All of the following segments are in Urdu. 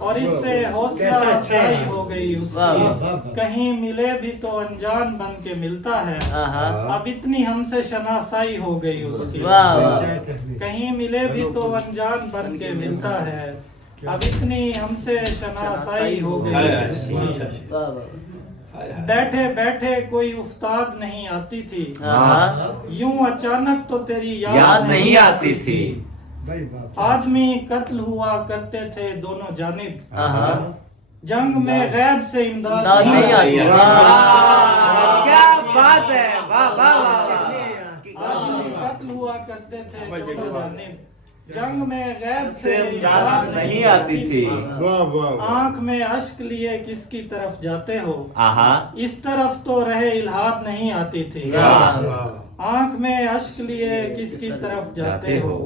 اور اس سے حوصلہ افزائی ہو گئی اس کی، کہیں ملے بھی تو انجان بن کے ملتا ہے، اب اتنی ہم سے شناسائی ہو گئی اس کی، کہیں ملے بھی تو انجان بن کے ملتا ہے، اب اتنی ہم سے شناسائی ہو گئی اس کی۔ بیٹھے بیٹھے کوئی افتاد نہیں آتی تھی، یوں اچانک تو تیری یاد نہیں آتی تھی، آدمی قتل ہوا کرتے تھے دونوں جانب، جنگ میں غیب سے امداد نہیں آئی، کیا بات ہے، آدمی قتل ہوا کرتے تھے دونوں جانب، جنگ میں غیب سے امداد نہیں آتی تھی، آنکھ میں اشک لیے کس کی طرف جاتے ہو، اس طرف تو رہے الہاد نہیں آتی تھی، آنکھ میں اشک لیے کس کی طرف جاتے ہو،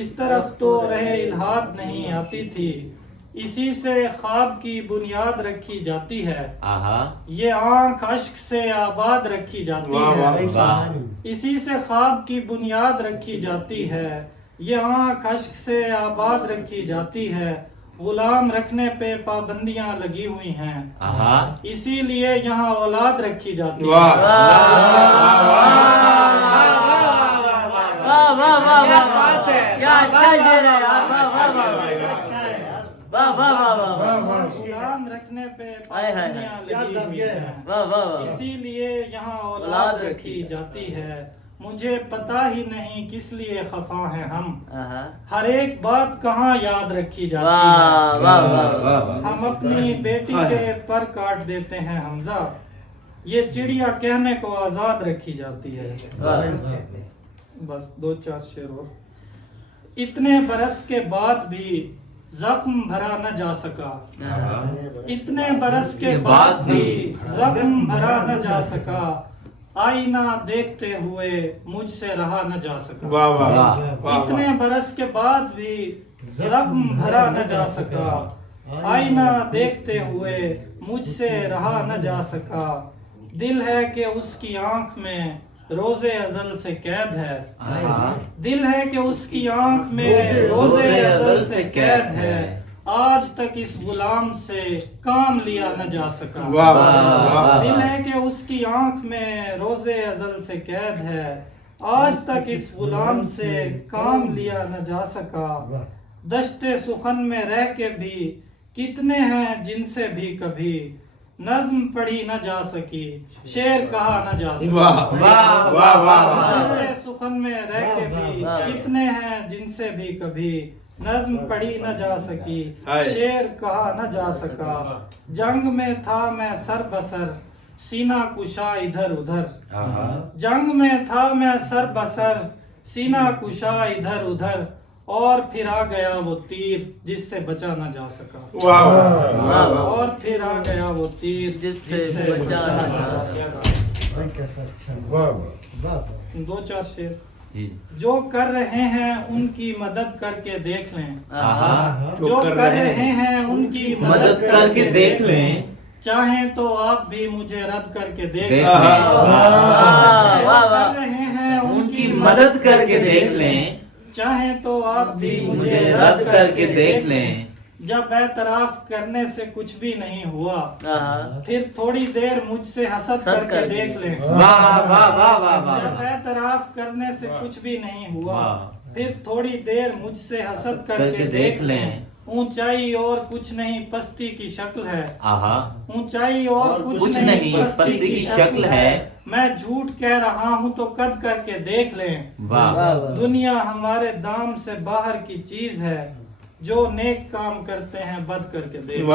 اس طرف تو رہے الہاد نہیں آتی تھی، اسی سے خواب کی بنیاد رکھی جاتی ہے، یہ آنکھ اشک سے آباد رکھی جاتی ہے، اسی سے خواب کی بنیاد رکھی جاتی ہے، یہ آنکھ اشک سے آباد رکھی جاتی ہے، غلام رکھنے پہ پابندیاں لگی ہوئی ہیں، اسی لیے یہاں اولاد رکھی جاتی ہے۔ غلام رکھنے پہ پابندیاں لگی ہوئی ہیں، اسی لیے یہاں اولاد رکھی جاتی ہے، مجھے پتا ہی نہیں کس لیے خفا ہیں ہم، ہر ایک بات کہاں یاد رکھی جاتی ہے، ہم اپنی بیٹی کے پر کاٹ دیتے ہیں حمزہ، یہ چڑیا کہنے کو آزاد رکھی جاتی ہے۔ بس دو چار شعر اور۔ اتنے برس کے بعد بھی زخم بھرا نہ جا سکا، اتنے برس کے بعد بھی زخم بھرا نہ جا سکا، آئینہ دیکھتے ہوئے مجھ سے رہا نہ جا سکا، اتنے برس کے بعد بھی زخم بھرا نہ جا سکا، آئینہ دیکھتے ہوئے مجھ سے رہا نہ جا سکا، دل ہے کہ اس کی آنکھ میں روز ازل سے قید ہے، دل ہے کہ اس کی آنکھ میں روز ازل سے قید ہے، آج تک اس غلام سے کام لیا نہ جا سکا، دل ہے کہ اس کی آنکھ میں روز ازل سے قید ہے، آج تک اس غلام سے کام لیا نہ جا سکا، دشت سخن میں رہ کے بھی کتنے ہیں جن سے بھی کبھی نظم پڑھی نہ جا سکی، شعر کہا نہ جا سکا، دشت سخن میں رہ کے بھی کتنے ہیں جن سے بھی کبھی نظم پڑھی نہ جا سکی، شعر کہا نہ جا سکا، جنگ میں تھا میں سر بسر سینہ کشا ادھر ادھر، جنگ میں تھا میں سر بسر سینہ کشا ادھر ادھر، اور پھر آ گیا وہ تیر جس سے بچا نہ جا سکا، اور پھر آ گیا وہ تیر جس سے بچا نہ جا سکا۔ دو چار شعر۔ جو کر رہے ہیں ان کی مدد کر کے دیکھ لیں، جو کر رہے ہیں ان کی مدد کر کے دیکھ لیں، چاہیں تو آپ بھی مجھے رد کر کے دیکھ لیں، کر رہے ہیں ان کی مدد کر کے دیکھ لیں، چاہیں تو آپ بھی مجھے رد کر کے دیکھ لیں، جب اعتراف کرنے سے کچھ بھی نہیں ہوا پھر تھوڑی دیر مجھ سے حسد کر کے دیکھ لیں، جب اعتراف کرنے سے کچھ بھی نہیں ہوا پھر تھوڑی دیر مجھ سے حسد کر کے دیکھ لیں، اونچائی اور کچھ نہیں پستی کی شکل ہے، اونچائی اور کچھ نہیں پستی کی شکل ہے، میں جھوٹ کہہ رہا ہوں تو قد کر کے دیکھ لیں، دنیا ہمارے دام سے باہر کی چیز ہے، جو نیک کام کرتے ہیں بد کر کے دیکھ لیں۔